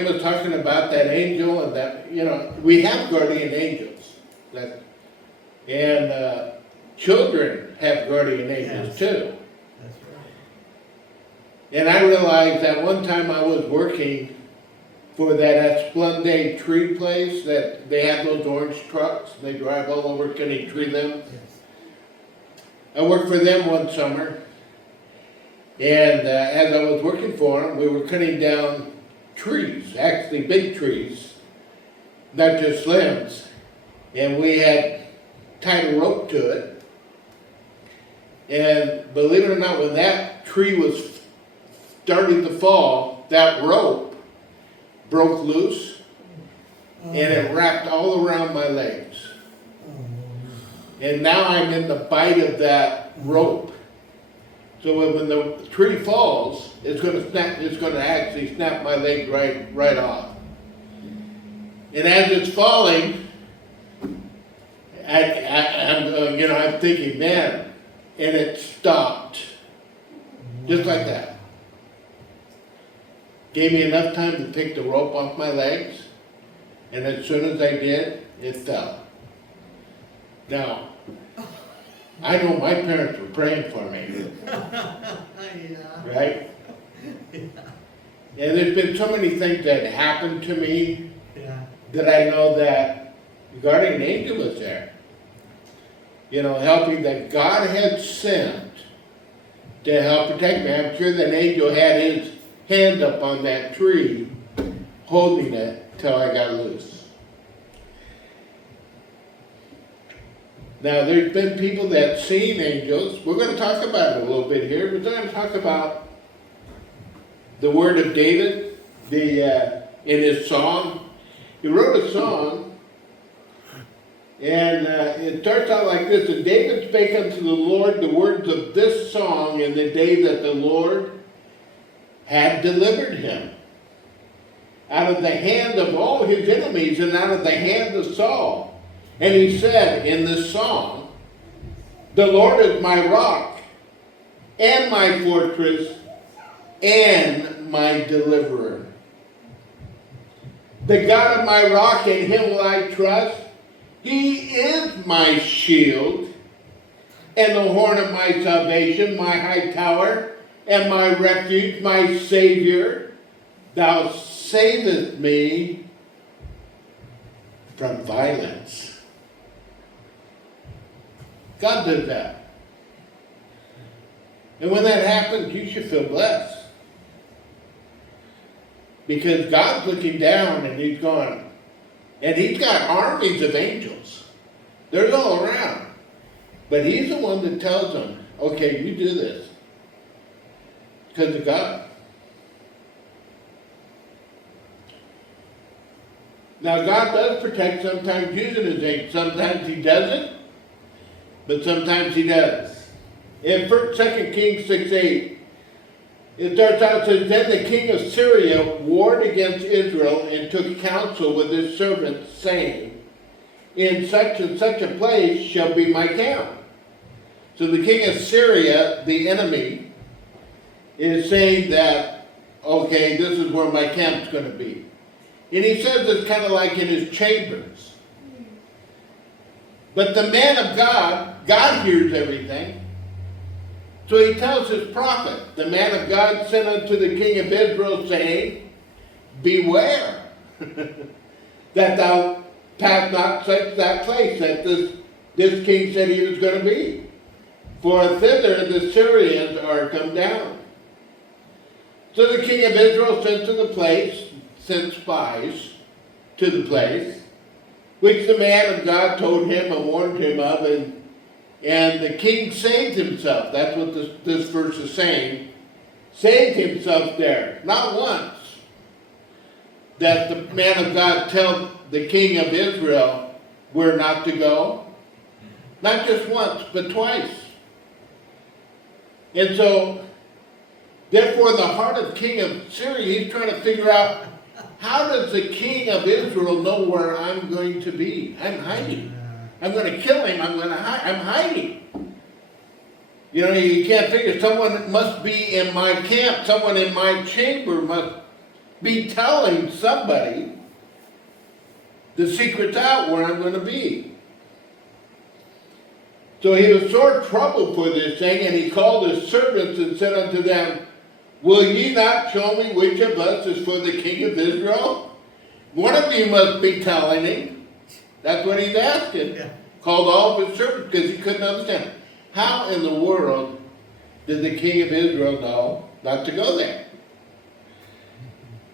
Tim was talking about that angel and that, we have guardian angels. And children have guardian angels Yes. too. That's right. And I realized that one time I was working for that Esplende tree place that they have those orange trucks. They drive all over cutting tree limbs. Yes. I worked for them one summer. And as I was working for them, we were cutting down trees, actually big trees, not just limbs. And we had tied a rope to it. And believe it or not, when that tree was starting to fall, that rope broke loose and it wrapped all around my legs. And now I'm in the bite of that rope. So when the tree falls, it's going to actually snap my leg right off. And as it's falling, I'm thinking, man, and it stopped, just like that. Gave me enough time to take the rope off my legs, and as soon as I did, it fell. Now, I know my parents were praying for me, Yeah. right? And there's been so many things that happened to me Yeah. that I know that the guardian angel was there. Helping that God had sent to help protect me. I'm sure that angel had his hand up on that tree, holding it till I got loose. Now, there's been people that seen angels. We're going to talk about it a little bit here. We're going to talk about the word of David, in his song. He wrote a song, and it starts out like this: "And David spake unto the Lord the words of this song in the day that the Lord had delivered him out of the hand of all his enemies and out of the hand of Saul. And he said in this song, the Lord is my rock and my fortress and my deliverer. The God of my rock, in him will I trust. He is my shield and the horn of my salvation, my high tower and my refuge, my Savior. Thou savest me from violence." God did that. And when that happens, you should feel blessed. Because God's looking down and he's going, and he's got armies of angels. They're all around. But he's the one that tells them, okay, you do this. Because of God. Now God does protect sometimes using his angels. Sometimes he doesn't. But sometimes he does. In 2 Kings 6:8, it starts out, says, "Then the king of Syria warred against Israel and took counsel with his servants, saying, in such and such a place shall be my camp." So the king of Syria, the enemy, is saying that, okay, this is where my camp's going to be. And he says it's kind of like in his chambers. But the man of God hears everything. So he tells his prophet, the man of God sent unto the king of Israel, saying, "Beware that thou pass not such that place that this king said he was going to be. For thither the Syrians are come down." So the king of Israel sent spies to the place, which the man of God told him and warned him of, and the king saved himself. That's what this verse is saying. Saved himself there. Not once that the man of God tell the king of Israel where not to go. Not just once, but twice. And so, therefore, the heart of king of Syria, he's trying to figure out, how does the king of Israel know where I'm going to be? I'm hiding. I'm going to kill him. I'm hiding. You can't figure, someone must be in my camp. Someone in my chamber be telling somebody the secret's out where I'm going to be. So he was sore troubled for this thing, and he called his servants and said unto them, Will ye not show me which of us is for the king of Israel? One of you must be telling him. That's what he's asking. Yeah. Called all of his servants because he couldn't understand. How in the world did the king of Israel know not to go there?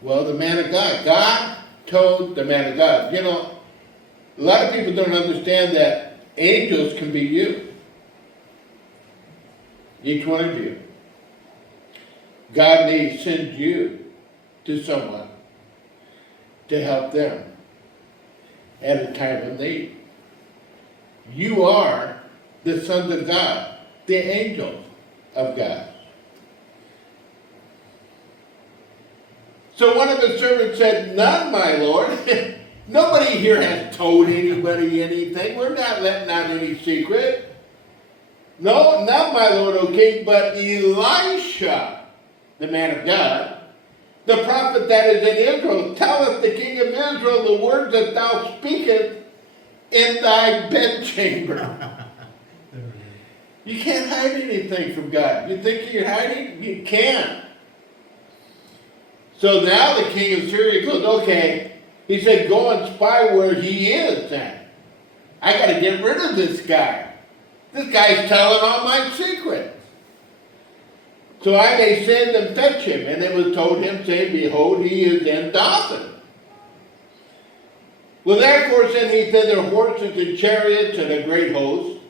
Well, the man of God told the man of God. You know, a lot of people don't understand that angels can be you. Each one of you. God may send you to someone to help them at a time of need. You are the sons of God, the angels of God. So one of the servants said, None, my lord. Nobody here has told anybody anything. We're not letting out any secret. No, not my lord, O king, but Elisha, the man of God, the prophet that is in Israel, telleth the king of Israel the words that thou speakest in thy bedchamber. You can't hide anything from God. You think you're hiding? You can't. So now the king of Syria goes, okay. He said, go and spy where he is then. I got to get rid of this guy. This guy's telling all my secrets. So I may send and fetch him. And it was told him, saying, Behold, he is in Dothan. Well, therefore sent he thither horses and chariots and a great host.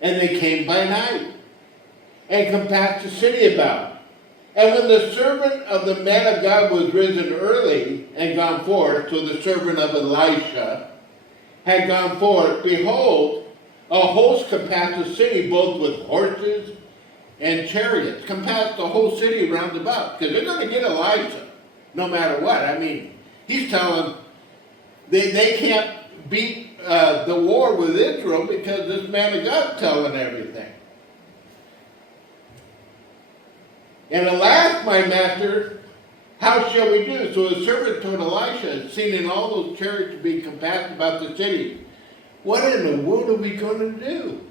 And they came by night, and compassed the city about. And when the servant of the man of God was risen early and gone forth, so the servant of Elisha had gone forth, behold, a host compassed the city, both with horses and chariots. Compassed the whole city round about, because they're going to get Elisha, no matter what. I mean, he's telling they can't beat the war with Israel because this man of God's telling everything. And alas, my master, how shall we do? So his servant told Elisha, seeing in all those chariots be compassed about the city, what in the world are we going to do?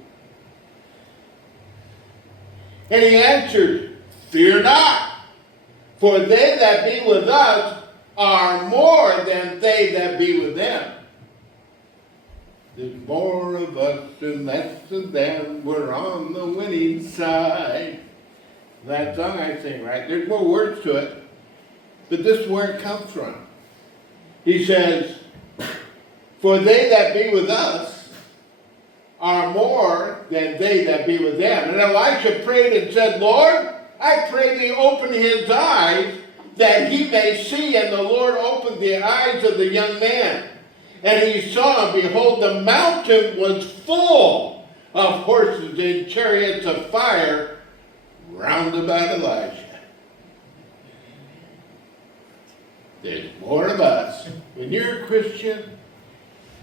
And he answered, Fear not, for they that be with us are more than they that be with them. There's more of us and less of them. We're on the winning side. That song I sing, right? There's more words to it, but this is where it comes from. He says, For they that be with us are more than they that be with them. And Elisha prayed and said, Lord, I pray thee open his eyes that he may see. And the Lord opened the eyes of the young man. And he saw, and behold, the mountain was full of horses and chariots of fire round about Elijah. There's more of us. When you're a Christian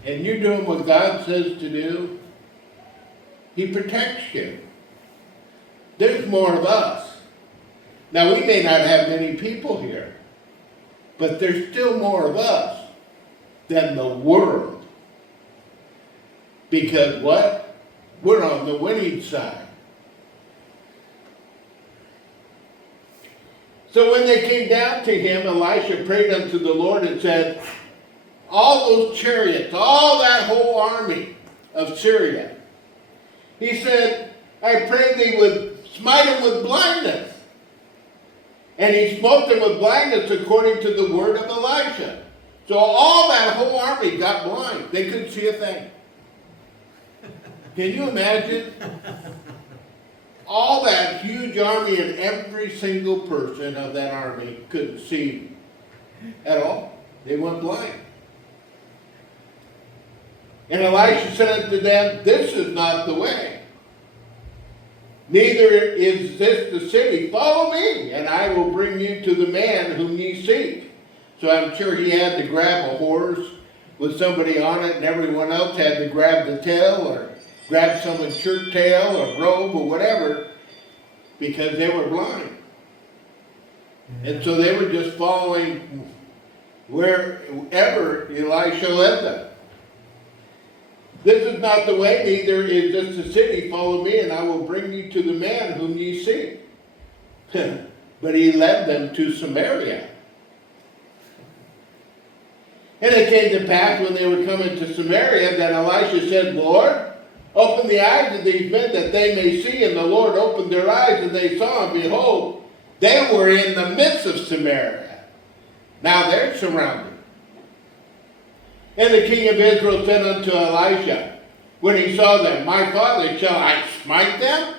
and you're doing what God says to do, he protects you. There's more of us. Now, we may not have many people here, but there's still more of us than the world. Because what? We're on the winning side. So when they came down to him, Elisha prayed unto the Lord and said, all those chariots, all that whole army of Syria, he said, I pray thee would smite them with blindness. And he smote them with blindness according to the word of Elisha. So all that whole army got blind. They couldn't see a thing. Can you imagine? All that huge army and every single person of that army couldn't see at all. They went blind. And Elisha said unto them, This is not the way. Neither is this the city. Follow me, and I will bring you to the man whom ye seek. So I'm sure he had to grab a horse with somebody on it, and everyone else had to grab the tail or grab someone's shirt tail or robe or whatever, because they were blind. And so they were just following wherever Elisha led them. This is not the way, neither is this the city. Follow me, and I will bring you to the man whom ye seek. But he led them to Samaria. And it came to pass when they were coming to Samaria that Elisha said, Lord, open the eyes of these men that they may see. And the Lord opened their eyes, and they saw, and behold, they were in the midst of Samaria. Now they're surrounded. And the king of Israel said unto Elisha, when he saw them, my father, shall I smite them?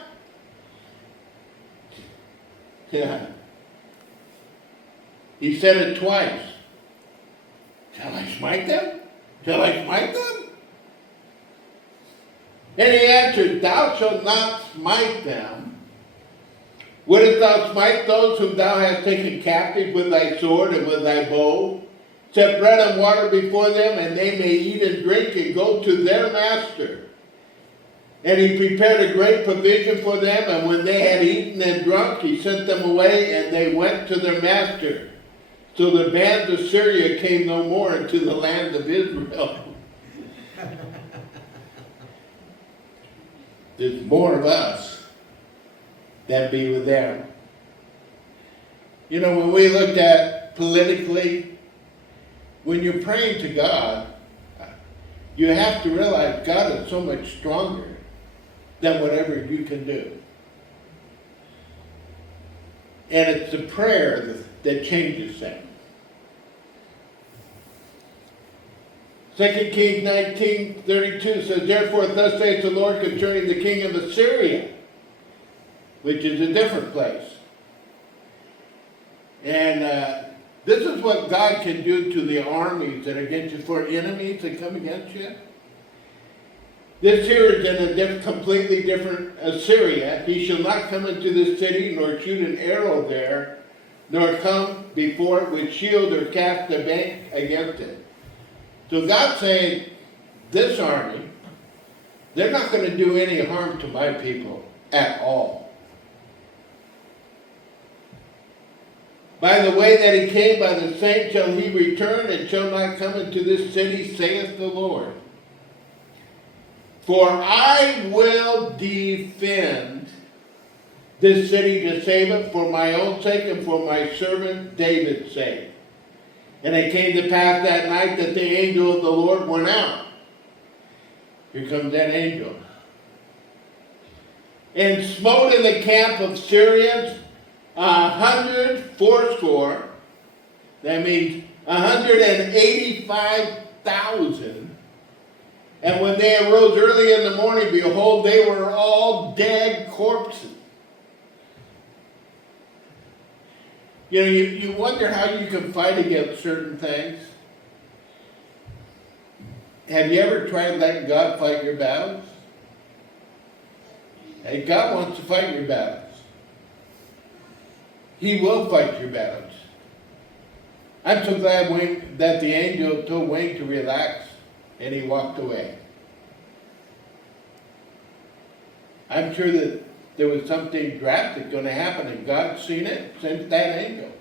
Yeah. He said it twice. Shall I smite them? Shall I smite them? And he answered, thou shalt not smite them. Wouldst thou smite those whom thou hast taken captive with thy sword and with thy bow? Set bread and water before them, and they may eat and drink and go to their master. And he prepared a great provision for them, and when they had eaten and drunk, he sent them away, and they went to their master. So the bands of Syria came no more into the land of Israel. There's more of us than be with them. You know, when we looked at politically, when you're praying to God, you have to realize God is so much stronger than whatever you can do. And it's the prayer that changes things. 2 Kings 19:32 says, therefore thus saith the Lord concerning the king of Assyria, which is a different place. And this is what God can do to the armies that are against you, for enemies that come against you. This here is in a completely different Assyria. He shall not come into this city, nor shoot an arrow there, nor come before it with shield, or cast a bank against it. So God's saying, this army, they're not going to do any harm to my people at all. By the way that he came, by the same shall he return, and shall not come into this city, saith the Lord. For I will defend this city to save it for my own sake and for my servant David's sake. And it came to pass that night that the angel of the Lord went out. Here comes that angel. And smote in the camp of Syrians 180. That means 185,000. And when they arose early in the morning, behold, they were all dead corpses. You know, you wonder how you can fight against certain things. Have you ever tried letting God fight your battles? Hey, God wants to fight your battles. He will fight your battles. I'm so glad that the angel told Wayne to relax, and he walked away. I'm sure that there was something drastic going to happen, and God's seen it, sent that angel.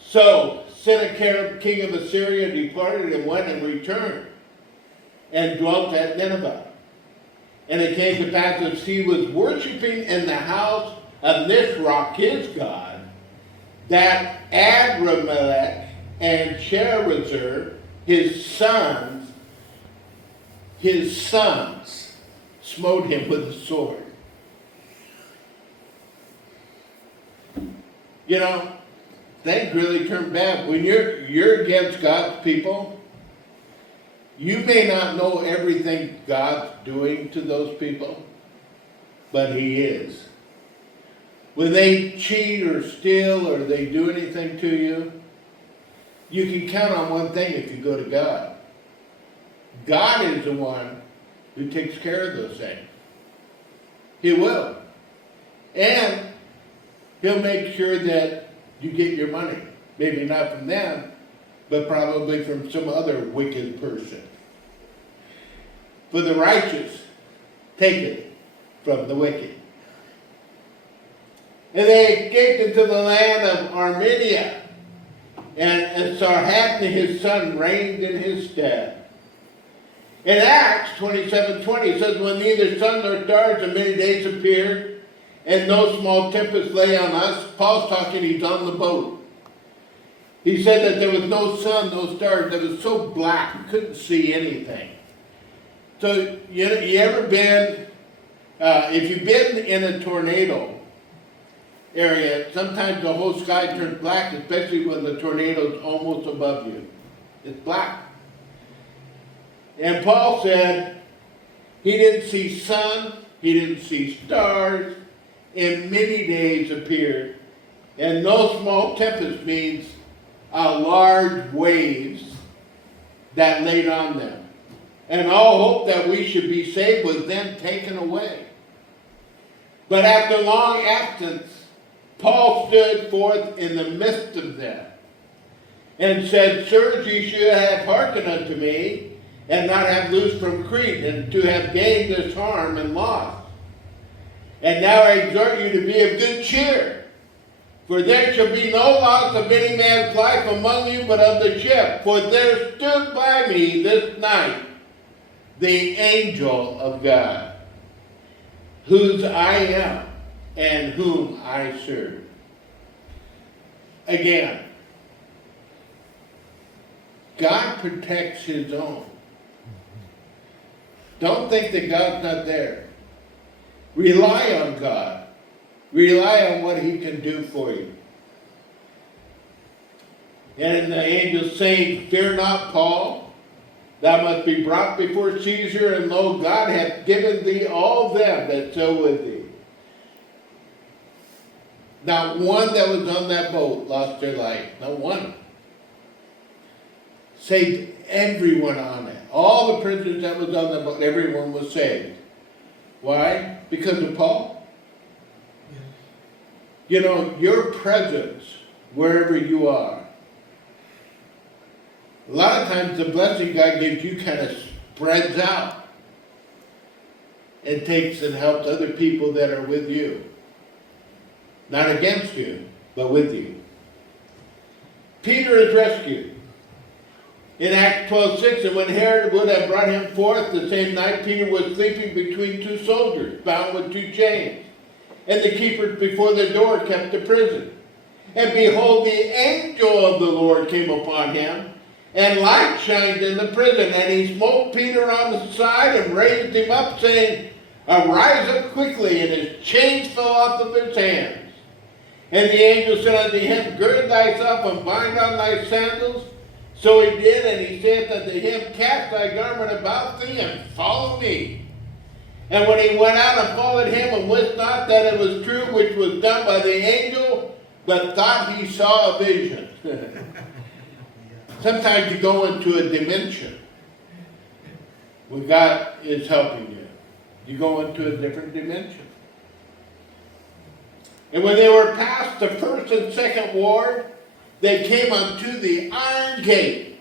So Sennacherib, king of Assyria, departed and went and returned, and dwelt at Nineveh. And it came to pass as he was worshiping in the house of Nisroch, his god, that Adramelech and Sharezer, his sons, smote him with a sword. You know, things really turn bad. When you're against God's people, you may not know everything God's doing to those people, but He is. When they cheat or steal or they do anything to you, you can count on one thing if you go to God. God is the one who takes care of those things. He will. And He'll make sure that you get your money. Maybe not from them, but probably from some other wicked person. For the righteous, take it from the wicked. And they escaped into the land of Armenia. And Sarhathni, his son, reigned in his stead. In Acts 27:20 it says, when neither sun nor stars in many days appeared, and no small tempest lay on us. Paul's talking, he's on the boat. He said that there was no sun, no stars. It was so black, you couldn't see anything. So, you ever been, if you've been in a tornado area, sometimes the whole sky turns black, especially when the tornado's almost above you. It's black. And Paul said he didn't see sun, he didn't see stars, and many days appeared. And no small tempest means large waves that laid on them. And all hope that we should be saved was then taken away. But after long absence, Paul stood forth in the midst of them and said, sirs, ye should have hearkened unto me, and not have loosed from Crete, and to have gained this harm and loss. And now I exhort you to be of good cheer, for there shall be no loss of any man's life among you, but of the ship. For there stood by me this night the angel of God, whose I am, and whom I serve. Again, God protects his own. Don't think that God's not there. Rely on God. Rely on what he can do for you. And the angel saying, fear not, Paul, thou must be brought before Caesar, and lo, God hath given thee all them that so with thee. Not one that was on that boat lost their life. Not one. Saved everyone on it. All the prisoners that was on the boat, everyone was saved. Why? Because of Paul. Yes. You know, your presence, wherever you are, a lot of times the blessing God gives you kind of spreads out and takes and helps other people that are with you. Not against you, but with you. Peter is rescued. In Acts 12:6, and when Herod would have brought him forth the same night, Peter was sleeping between two soldiers, bound with two chains. And the keepers before the door kept the prison. And behold, the angel of the Lord came upon him, and light shined in the prison. And he smote Peter on the side and raised him up, saying, arise up quickly. And his chains fell off of his hands. And the angel said unto him, gird thyself and bind on thy sandals. So he did, and he saith unto him, cast thy garment about thee, and follow me. And when he went out and followed him, and wist not that it was true which was done by the angel, but thought he saw a vision. Sometimes you go into a dimension when God is helping you. You go into a different dimension. And when they were past the first and second ward, they came unto the iron gate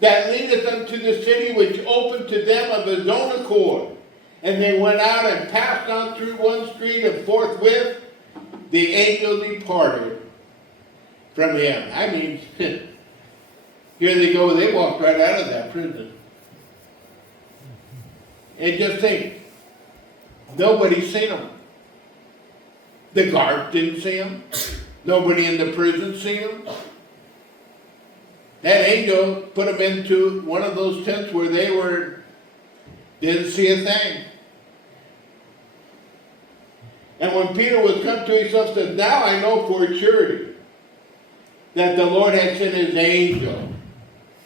that leadeth unto the city, which opened to them of his own accord. And they went out and passed on through one street, and forthwith the angel departed from him. I mean, here they go, they walked right out of that prison. And just think, nobody's seen them. The guards didn't see them. Nobody in the prison seen them. That angel put them into one of those tents where they didn't see a thing. And when Peter was come to himself, said, now I know for surety that the Lord had sent his angel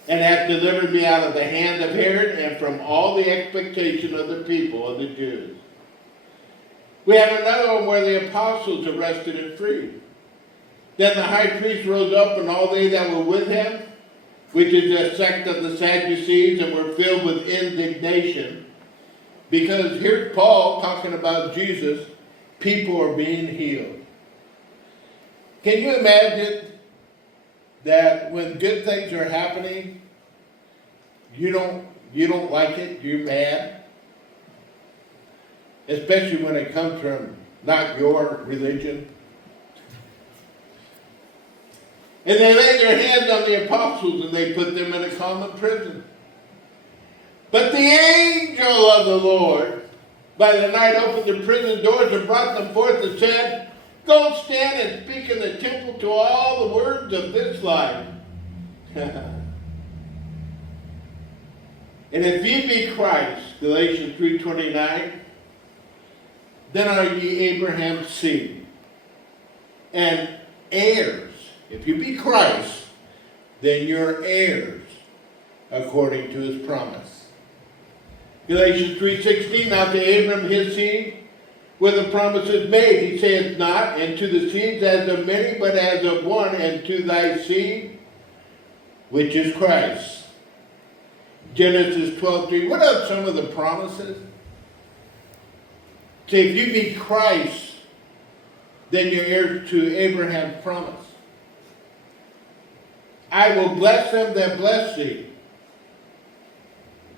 and hath delivered me out of the hand of Herod and from all the expectation of the people of the Jews. We have another one where the apostles arrested and freed. Then the high priest rose up, and all they that were with him, which is a sect of the Sadducees, and were filled with indignation. Because here's Paul talking about Jesus, people are being healed. Can you imagine that when good things are happening, you don't like it, you're mad? Especially when it comes from not your religion, And they laid their hands on the apostles and they put them in a common prison. But the angel of the Lord by the night opened the prison doors and brought them forth and said, "Go stand and speak in the temple to all the words of this life." And if ye be Christ, Galatians 3:29, then are ye Abraham's seed and heirs. If you be Christ, then you're heirs according to his promise. Galatians 3:16, now to Abram his seed were the promises made. He saith not, and to the seeds as of many, but as of one, and to thy seed, which is Christ. Genesis 12:3. What are some of the promises? Say, if you be Christ, then you're heirs to Abraham's promise. I will bless them that bless thee.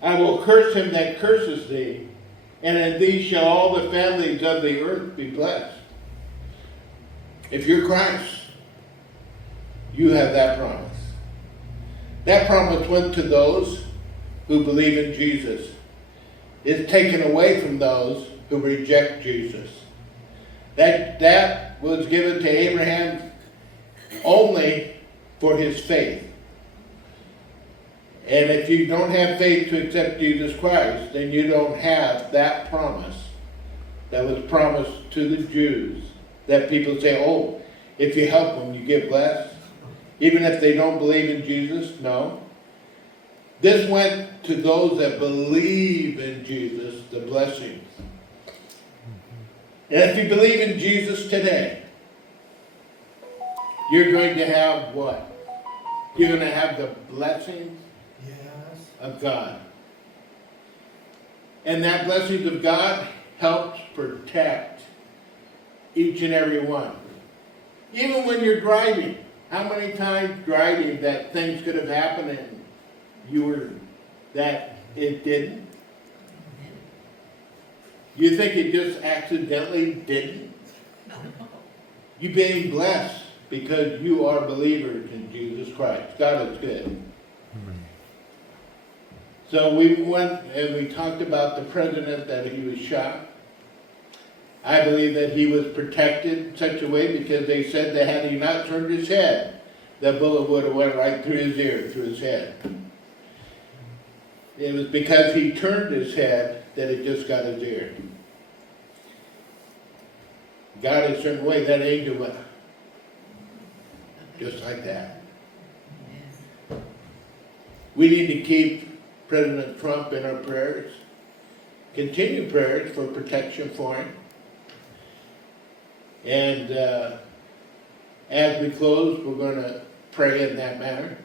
I will curse him that curses thee. And in thee shall all the families of the earth be blessed. If you're Christ, you have that promise. That promise went to those who believe in Jesus. It's taken away from those who reject Jesus. That was given to Abraham only for his faith. And if you don't have faith to accept Jesus Christ, then you don't have that promise that was promised to the Jews. That people say, oh, if you help them, you get blessed. Even if they don't believe in Jesus, no. This went to those that believe in Jesus, the blessings. And if you believe in Jesus today, you're going to have what? You're going to have the blessings of God. And that blessings of God helps protect each and every one. Even when you're driving, how many times driving that things could have happened and you were, that it didn't? You think it just accidentally didn't? You're being blessed because you are believers in Jesus Christ. God is good. So we went and we talked about the president, that he was shot. I believe that he was protected in such a way because they said that had he not turned his head, that bullet would have went right through his ear, through his head. It was because he turned his head that it just got his ear. God in a certain way, that angel went just like that. We need to keep President Trump in our prayers. Continue prayers for protection for him. And as we close, we're going to pray in that manner.